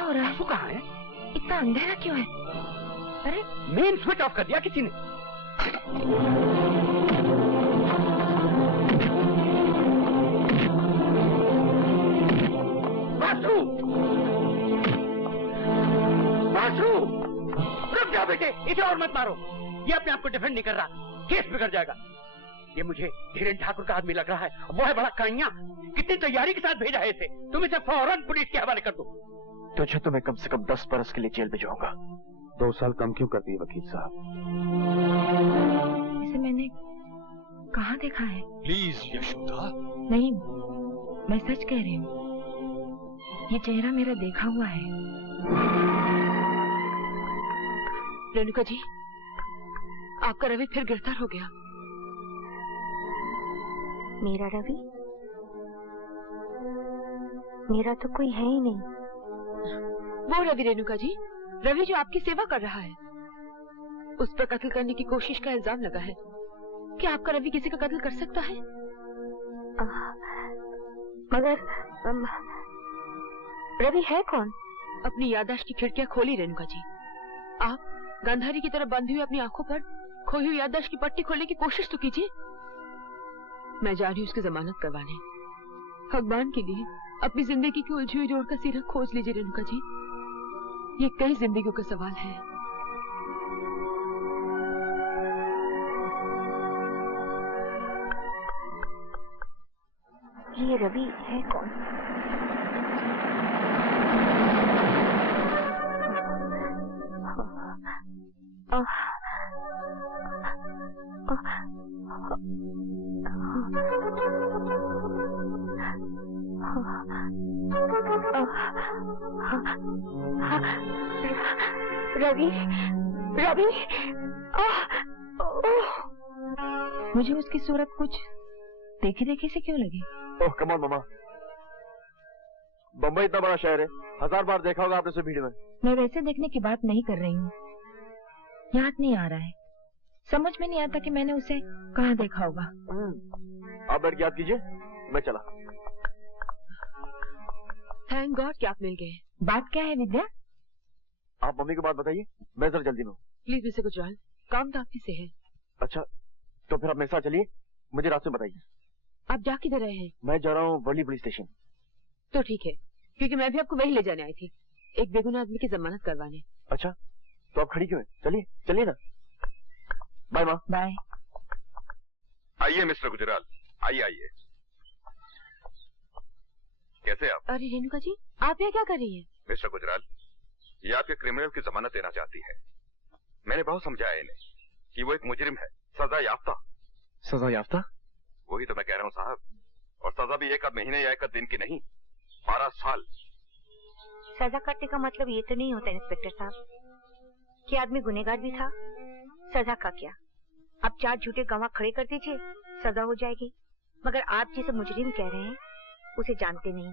हो रहा है? आंसू कहाँ है? इतना अंधेरा क्यों है? अरे मेन स्विच ऑफ कर दिया किसी ने। वासु! वासु! रुक जाओ बेटे, इसे और मत मारो। ये अपने आप को डिफेंड नहीं कर रहा, केस बिगड़ जाएगा। ये मुझे धीरेन ठाकुर का आदमी लग रहा है। वो है बड़ा काइया। कितनी तैयारी के साथ भेजा है इसे। तुम इसे फौरन पुलिस के हवाले कर दो। तुझे तो मैं कम से कम 10 बरस के लिए जेल भिजवाऊंगा। 2 साल कम क्यों कर दिए वकील साहब? इसे मैंने कहाँ देखा है? प्लीज यशोदा। नहीं, मैं सच कह रही हूँ। ये चेहरा मेरा देखा हुआ है। रेणुका जी, आपका रवि फिर गिरफ्तार हो गया। मेरा रवि? मेरा तो कोई है ही नहीं। वो रवि रेणुका जी, रवि जो आपकी सेवा कर रहा है। उस पर कत्ल करने की कोशिश का इल्जाम लगा है। क्या आपका रवि किसी का कत्ल कर सकता है? मगर रवि है कौन? अपनी याददाश्त की खिड़कियां खोली रेणुका जी। आप गांधारी की तरह बंधी हुई अपनी आंखों पर खोई हुई याददाश्त की पट्टी खोलने की कोशिश तो कीजिए। मैं जा रही हूँ उसकी जमानत करवाने। भगवान के लिए अपनी जिंदगी की उलझी हुई जोड़ का सिरा खोज लीजिए रेणुका जी। ये कई जिंदगियों का सवाल है। ये रवि है कौन? रवि, रवि! मुझे उसकी सूरत कुछ देखी देखी से क्यों लगी? ओह कम ऑन मामा, बम्बई इतना बड़ा शहर है, 1000 बार देखा होगा आपने उसे भीड़ में। मैं वैसे देखने की बात नहीं कर रही हूँ। याद नहीं आ रहा है, समझ में नहीं आता कि मैंने उसे कहाँ देखा होगा। आप बैठ के याद कीजिए, मैं चला। थैंक गॉड कि आप मिल गए। बात क्या है विद्या? आप मम्मी को बात बताइए, मैं जरा जल्दी में हूँ। प्लीज मिस्टर गुजराल, काम तो आप ही से है। अच्छा, तो फिर आप मेरे साथ चलिए, मुझे रास्ते बताइए। आप जा किधर रहे हैं? मैं जा रहा हूँ वर्ली पुलिस स्टेशन। तो ठीक है, क्योंकि मैं भी आपको वही ले जाने आई थी, एक बेगुनाह आदमी की जमानत करवाने। अच्छा, तो आप खड़ी क्यों हैं? चलिए चलिए ना। बाय माँ। बाय। आइए मिस्टर गुजराल, आइए आइए। कैसे आप? अरे रेणुका जी, आप यहाँ क्या कर रही हैं? मिस्टर गुजराल, ये आपके क्रिमिनल की जमानत देना चाहती है। मैंने बहुत समझाया इन्हें कि वो एक मुजरिम है, सजा याफ्ता। सजा याफ्ता? वही तो मैं कह रहा हूँ साहब, और सजा भी 1 महीने या 1 दिन की नहीं, 12 साल। सजा काटने का मतलब ये तो नहीं होता इंस्पेक्टर साहब कि आदमी गुनहगार भी था। सजा का क्या, आप 4 झूठे गवाह खड़े कर दीजिए, सजा हो जाएगी। मगर आप जिसे मुजरिम कह रहे हैं उसे जानते नहीं।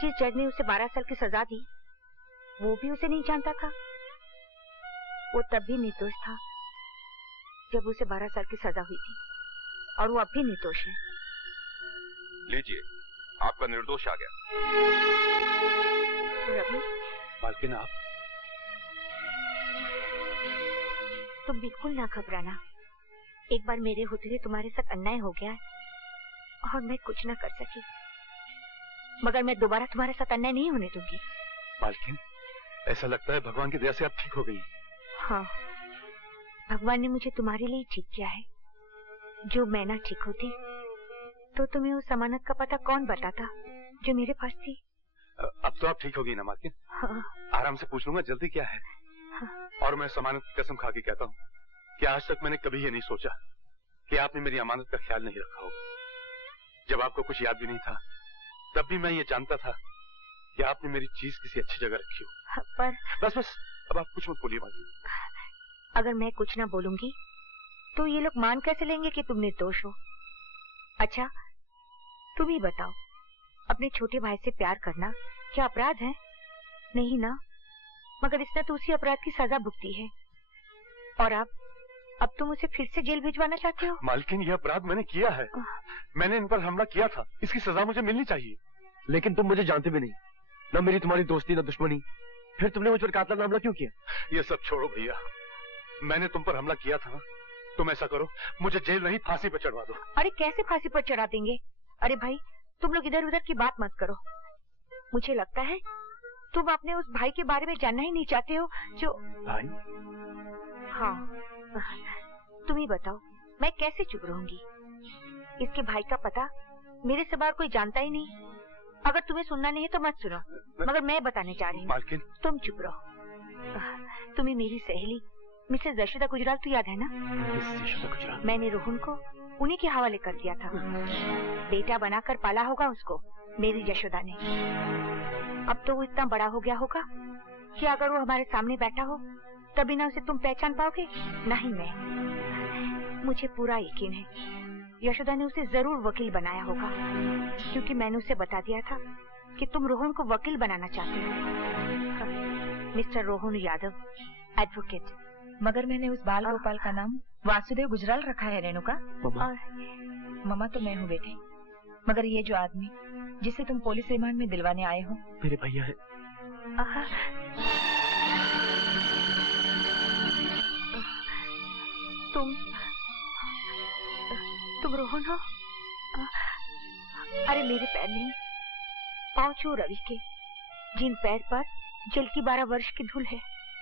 जिस जज ने उसे 12 साल की सजा दी वो भी उसे नहीं जानता था। वो तब भी निर्दोष था जब उसे 12 साल की सजा हुई थी, और वो अब भी निर्दोष है। लीजिए, आपका निर्दोष आ गया। रवि, मालकिन आप? तुम बिल्कुल ना घबराना। एक बार मेरे होते हुए तुम्हारे साथ अन्याय हो गया है और मैं कुछ ना कर सकी, मगर मैं दोबारा तुम्हारे साथ अन्याय नहीं होने दूंगी। मालकिन, ऐसा लगता है भगवान की दया से आप ठीक हो गई। हाँ, भगवान ने मुझे तुम्हारे लिए ठीक किया है। जो मैं ना ठीक होती तो तुम्हें उस जमानत का पता कौन बताता जो मेरे पास थी। अब तो आप ठीक हो गई ना मालकिन? हाँ। आराम से पूछ लूंगा, जल्दी क्या है? हाँ। और मैं जमानत की कसम खा के कहता हूँ कि आज तक मैंने कभी ये नहीं सोचा कि आपने मेरी अमानत का ख्याल नहीं रखा होगा। जब आपको कुछ याद भी नहीं था तब भी मैं ये जानता था कि आपने मेरी चीज किसी अच्छी जगह रखी हो। पर बस बस, अब आप कुछ मत बोलिए मालकिन। अगर मैं कुछ ना बोलूंगी तो ये लोग मान कैसे लेंगे कि तुम निर्दोष हो? अच्छा, तुम ही बताओ, अपने छोटे भाई से प्यार करना क्या अपराध है? नहीं ना, मगर इसने तो उसी अपराध की सजा भुगती है, और अब तुम उसे फिर से जेल भिजवाना चाहते हो? मालकिन, यह अपराध मैंने किया है। मैंने इन पर हमला किया था, इसकी सजा मुझे मिलनी चाहिए। लेकिन तुम मुझे जानते भी नहीं, ना मेरी तुम्हारी दोस्ती ना दुश्मनी, फिर तुमने मुझ पर कातलाना हमला क्यों किया? ये सब छोड़ो भैया, मैंने तुम पर हमला किया था ना, तुम ऐसा करो मुझे जेल नहीं फांसी पर चढ़वा दो। अरे कैसे फांसी पर चढ़ा देंगे? अरे भाई तुम लोग इधर उधर की बात मत करो। मुझे लगता है तुम अपने उस भाई के बारे में जानना ही नहीं चाहते हो जो। भाई? हाँ, तुम ही बताओ मैं कैसे चुप रहूंगी? इसके भाई का पता मेरे सिवा कोई जानता ही नहीं। अगर तुम्हें सुनना नहीं है तो मत सुनो, मगर मैं बताने चाह रही हूँ। मालकिन तुम चुप रहो। तुम्हें मेरी सहेली मिसेस यशोदा गुजराल तो याद है ना? मिसेस यशोदा गुजराल? मैंने रोहन को उन्हीं के हवाले कर दिया था। बेटा बनाकर पाला होगा उसको मेरी यशोदा ने। अब तो वो इतना बड़ा हो गया होगा कि अगर वो हमारे सामने बैठा हो तभी ना उसे तुम पहचान पाओगे, ना ही मैं। मुझे पूरा यकीन है यशोदा ने उसे जरूर वकील बनाया होगा, क्योंकि मैंने उसे बता दिया था कि तुम रोहन को वकील बनाना चाहते हो। Mister Rohan Yadav, advocate. मगर मैंने उस बाल गोपाल का नाम वासुदेव गुजराल रखा है रेणुका। और ममा तो मैं हूँ बेटे, मगर ये जो आदमी जिसे तुम पुलिस रिमांड में दिलवाने आए हो मेरे भैया है। तुम रोहन हो? अरे मेरे पैर नहीं, पाँव छू रवि के, जिन पैर पर जल की 12 वर्ष की धूल है।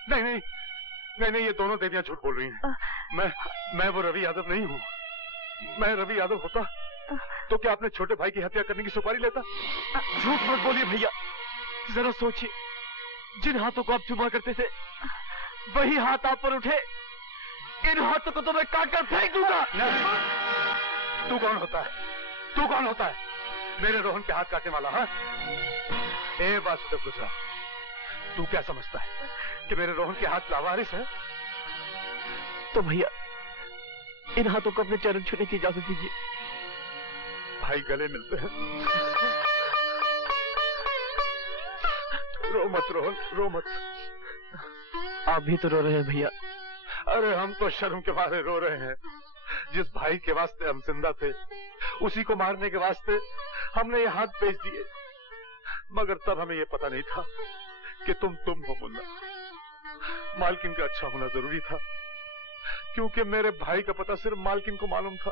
नहीं नहीं नहीं नहीं, ये दोनों देवियां झूठ बोल रही हैं। मैं वो रवि यादव नहीं हूँ। मैं रवि यादव होता तो क्या अपने छोटे भाई की हत्या करने की सुपारी लेता? झूठ मत बोलिए भैया, जरा सोचिए, जिन हाथों को आप चुमा करते थे वही हाथ आप पर उठे। इन हाथों को तो मैं काट कर फेंक दूंगा। तू कौन होता है? तू कौन होता है मेरे रोहन के हाथ काटने वाला? हाँ, ए वासुदेव गुजराल, तू क्या समझता है कि मेरे रोहन के हाथ लावारिस है? तो भैया इन हाथों को अपने चरण छूने की इजाजत दीजिए। भाई गले मिलते हैं। रो मत रोहन, रो मत। आप भी तो रो रहे हैं भैया। अरे हम तो शर्म के मारे रो रहे हैं। जिस भाई के वास्ते हम जिंदा थे उसी को मारने के वास्ते हमने ये हाथ बेच दिए। मगर तब हमें ये पता नहीं था कि तुम हो मुन्ना। मालकिन का अच्छा होना जरूरी था, क्योंकि मेरे भाई का पता सिर्फ मालकिन को मालूम था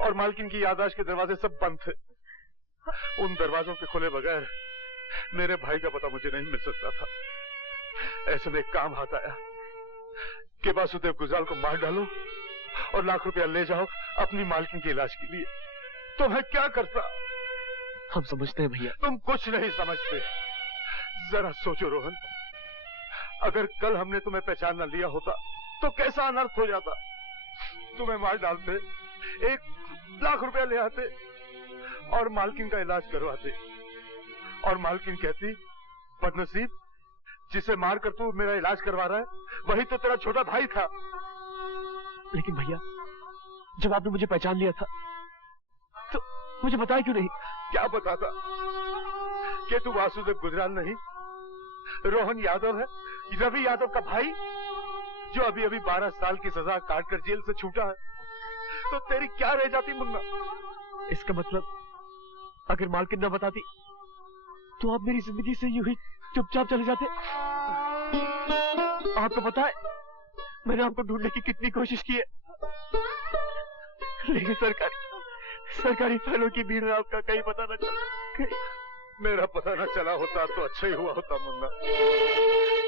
और मालकिन की याददाश्त के दरवाजे सब बंद थे। उन दरवाजों के खुले बगैर मेरे भाई का पता मुझे नहीं मिल सकता था। ऐसे में एक काम हाथ आया कि वासुदेव गुजराल को मार डालो और लाख रुपया ले जाओ अपनी मालकिन के इलाज के लिए। तो मैं क्या करता? हम समझते हैं भैया। तुम कुछ नहीं समझते। जरा सोचो रोहन, अगर कल हमने तुम्हें पहचान न लिया होता तो कैसा अनर्थ हो जाता। तुम्हें मार डालते, 1 लाख रुपया ले आते और मालकिन का इलाज करवाते, और मालकिन कहती, बदनसीब, जिसे मारकर तू मेरा इलाज करवा रहा है वही तो तेरा छोटा भाई था। लेकिन भैया जब आपने मुझे पहचान लिया था तो मुझे बताया क्यों नहीं? क्या बताता कि तू वासुदेव गुजराल नहीं, रोहन यादव है, रवि यादव का भाई, जो अभी अभी 12 साल की सजा काटकर जेल से छूटा है। तो तेरी क्या रह जाती मुन्ना? इसका मतलब अगर मालकिन न बताती तो आप मेरी जिंदगी से यूं ही चुपचाप चले जाते। आपको पता है मैंने आपको ढूंढने की कितनी कोशिश की है, लेकिन सरकारी फाइलों की भीड़ में आपका कहीं पता न चला। मेरा पता न चला होता तो अच्छा ही हुआ होता मुन्ना।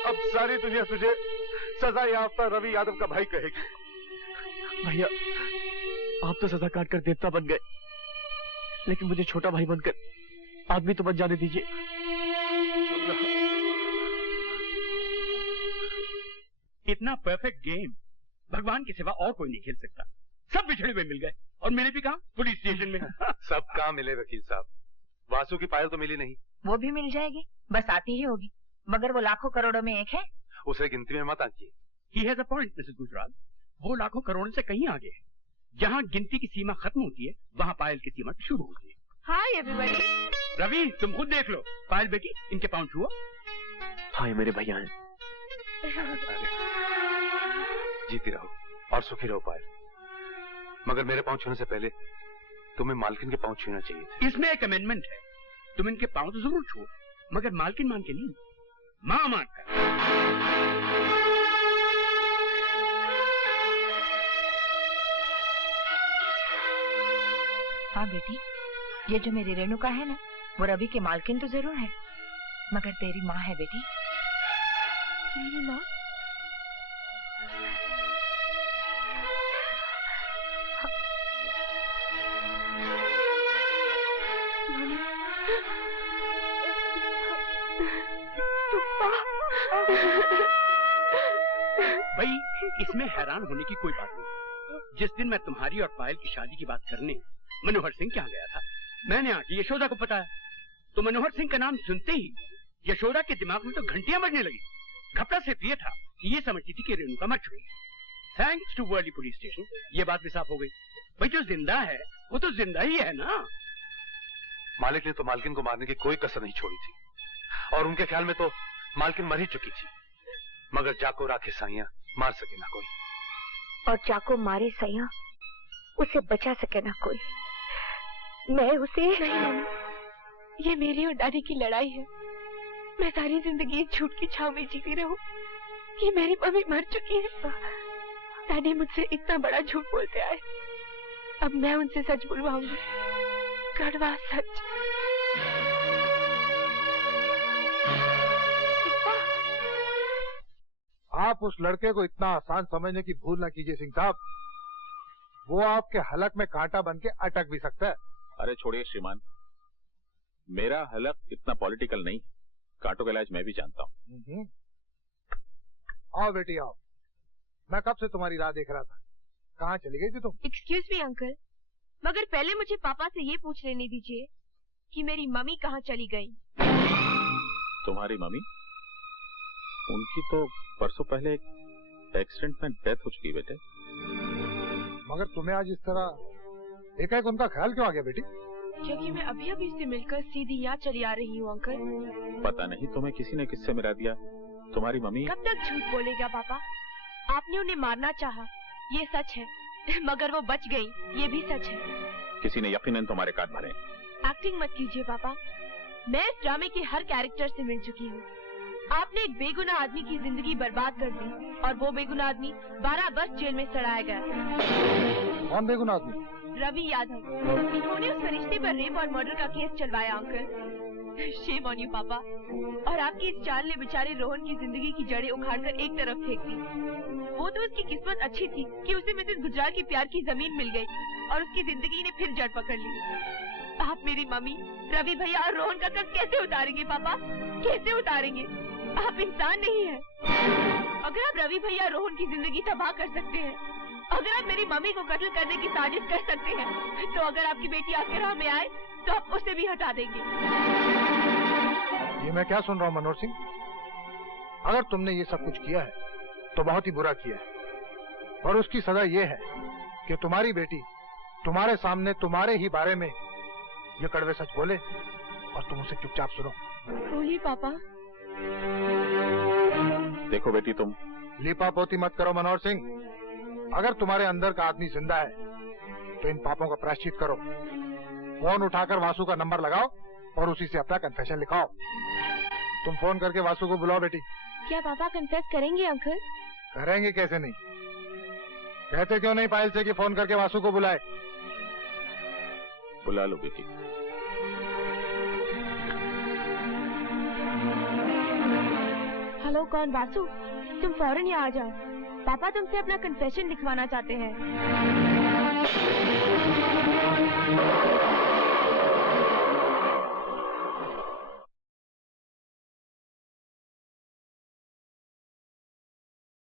अब सारी दुनिया तुझे सजा याफ्ता रवि यादव का भाई कहेगी। भैया आप तो सजा काट कर देवता बन गए, लेकिन मुझे छोटा भाई बनकर आदमी तो बन जाने दीजिए। इतना परफेक्ट गेम भगवान के सिवा और कोई नहीं खेल सकता। सब बिछड़े हुए मिल गए, और मेरे भी कहाँ? पुलिस स्टेशन में। सब कहाँ मिले वकील साहब? वासु की पायल तो मिली नहीं। वो भी मिल जाएगी, बस आती ही होगी, मगर वो लाखों करोड़ों में एक है। उसे गिनती में मत आंकिए। He has a point, Mrs Gujral. वो लाखों करोड़ों से कहीं आगे है। जहाँ गिनती की सीमा खत्म होती है वहाँ पायल की सीमा शुरू होती है। Hi everybody. रवि तुम खुद देख लो। पायल बेटी, इनके पाँव छुओ। हाँ ये मेरे भैया हैं। जीती रहो और सुखी रहो पायल, मगर मेरे पाँव छूने से पहले तुम्हें मालकिन के पाँव छूना चाहिए थे। इसमें एक अमेंडमेंट है, तुम इनके पाँव तो जरूर छुओ, मगर मालकिन मान के नहीं, मां मान कर। हाँ बेटी, ये जो मेरी रेणुका है ना, वो रवि के मालकिन तो जरूर है, मगर तेरी माँ है बेटी। मेरी माँ? भाई इसमें हैरान होने की कोई बात नहीं। जिस दिन मैं तुम्हारी और पायल की शादी की बात करने मनोहर सिंह के यहाँ गया था, मैंने आके यशोदा को बताया, तो मनोहर सिंह का नाम सुनते ही यशोदा के दिमाग में तो घंटियां बजने लगी। घबरा सिर्फ ये था कि ये समझती थी कि रेणुका मर चुकी है। Thanks to Worli police station ये बात भी साफ हो गई। भाई जो जिंदा है वो तो जिंदा ही है ना। मालिक ने तो मालकिन को मारने की कोई कसर नहीं छोड़ी थी, और उनके ख्याल में तो मालकिन मर ही चुकी थी, मगर जाको राखे साइया मार सके ना कोई। और जाको मारे सैया उसे बचा सके ना कोई। मैं उसे नहीं मम्मी, ये मेरी और डैडी की लड़ाई है। मैं सारी जिंदगी इस झूठ की छाव में जीती रहूं कि मेरी मम्मी मर चुकी है। डैडी मुझसे इतना बड़ा झूठ बोलते आए, अब मैं उनसे सच बुलवाऊंगी, कड़वा सच। आप उस लड़के को इतना आसान समझने की भूल न कीजिए सिंह साहब, वो आपके हलक में कांटा बन के अटक भी सकता है। अरे छोड़िए श्रीमान, मेरा हलक इतना पॉलिटिकल नहीं, कांटों का इलाज मैं भी जानता हूँ। आओ बेटी आओ, मैं कब से तुम्हारी राह देख रहा था। कहाँ चली गई थी तुम? एक्सक्यूज मी अंकल, मगर पहले मुझे पापा से ये पूछ लेने दीजिए कि मेरी मम्मी कहाँ चली गई। तुम्हारी मम्मी? उनकी तो परसों पहले एक एक्सीडेंट में डेथ हो चुकी बेटे। मगर तुम्हें आज इस तरह एकाएक उनका ख्याल क्यों आ गया बेटी? क्योंकि मैं अभी अभी से मिलकर सीधी यहाँ चली आ रही हूँ अंकल। पता नहीं तुम्हें किसी ने किससे मिला दिया। तुम्हारी मम्मी कब तक झूठ बोलेगा पापा? आपने उन्हें मारना चाहा, ये सच है, मगर वो बच गई, ये भी सच है। किसी ने यकीनन तुम्हारे कान भरे। एक्टिंग मत कीजिए पापा, मैं इस ड्रामे के हर कैरेक्टर से मिल चुकी हूँ। आपने एक बेगुनाह आदमी की जिंदगी बर्बाद कर दी और वो बेगुनाह आदमी 12 वर्ष जेल में सड़ाया गया। कौन बेगुनाह आदमी? रवि यादव। इन्होंने उस फरिश्ते पर रेप और मर्डर का केस चलवाया अंकल। शेम ऑन यू पापा। और आपकी इस चाल ने बेचारे रोहन की जिंदगी की जड़ें उखाड़कर एक तरफ फेंक दी। वो तो उसकी किस्मत अच्छी थी कि उसे मिसेस गुजराल की प्यार की जमीन मिल गई और उसकी जिंदगी ने फिर जड़ पकड़ ली। आप मेरी मम्मी, रवि भैया और रोहन का कर्ज कैसे उतारेंगे पापा? कैसे उतारेंगे? आप इंसान नहीं है। अगर आप रवि भैया रोहन की जिंदगी तबाह कर सकते हैं, अगर आप मेरी मम्मी को कत्ल करने की साजिश कर सकते हैं, तो अगर आपकी बेटी आपके राह में आए तो आप उसे भी हटा देंगे। ये मैं क्या सुन रहा हूँ मनोहर सिंह? अगर तुमने ये सब कुछ किया है तो बहुत ही बुरा किया है, और उसकी सजा ये है कि तुम्हारी बेटी तुम्हारे सामने तुम्हारे ही बारे में ये कड़वे सच बोले और तुम उसे चुपचाप सुनो। बोलिए पापा। देखो बेटी, तुम लीपा पोती मत करो मनोहर सिंह। अगर तुम्हारे अंदर का आदमी जिंदा है तो इन पापों का प्रायश्चित करो। फोन उठाकर वासु का नंबर लगाओ और उसी से अपना कन्फेशन लिखाओ। तुम फोन करके वासु को बुलाओ बेटी। क्या पापा कन्फेस करेंगे अंकल? करेंगे कैसे नहीं? कहते क्यों नहीं पायल से कि फोन करके वासु को बुलाए? बुला लो बेटी। हेलो, कौन? वासु, तुम फौरन यहाँ आ जाओ। पापा तुमसे अपना कन्फेशन लिखवाना चाहते हैं।